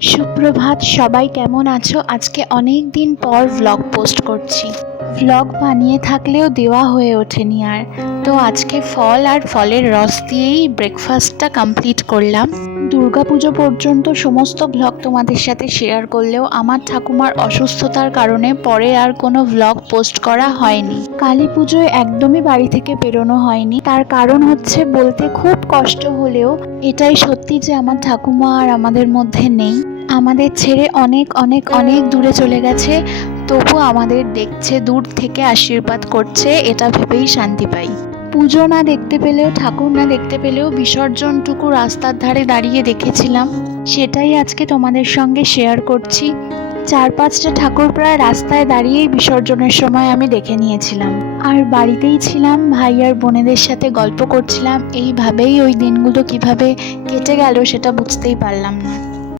সুপ্রভাত, সবাই কেমন আছো? আজকে অনেক দিন পর ভ্লগ পোস্ট করছি। ভ্লগ বানিয়ে থাকলেও দেওয়া হয়ে ওঠেনি আর। তো আজকে ফল আর ফলের রস দিয়েই ব্রেকফাস্টটা কমপ্লিট করলাম। দুর্গাপুজো পর্যন্ত সমস্ত ভ্লগ তোমাদের সাথে শেয়ার করলেও আমার ঠাকুমার অসুস্থতার কারণে পরে আর কোনো ভ্লগ পোস্ট করা হয়নি। কালী পুজোয় একদমই বাড়ি থেকে বেরোনো হয়নি। তার কারণ হচ্ছে, বলতে খুব কষ্ট হলেও এটাই সত্যি যে আমার ঠাকুমা আর আমাদের মধ্যে নেই। আমাদের ছেড়ে অনেক অনেক অনেক দূরে চলে গেছে, তবু আমাদের দেখছে, দূর থেকে আশীর্বাদ করছে, এটা ভেবেই শান্তি পাই। পুজো না দেখতে পেলেও, ঠাকুর না দেখতে পেলেও বিসর্জনটুকু রাস্তার ধারে দাঁড়িয়ে দেখেছিলাম। সেটাই আজকে তোমাদের সঙ্গে শেয়ার করছি। 4-5টা ঠাকুর প্রায় রাস্তায় দাঁড়িয়েই বিসর্জনের সময় আমি দেখে নিয়েছিলাম। আর বাড়িতেই ছিলাম, ভাই আর বোনেদের সাথে গল্প করছিলাম। এইভাবেই ওই দিনগুলো কিভাবে কেটে গেল সেটা বুঝতেই পারলাম না।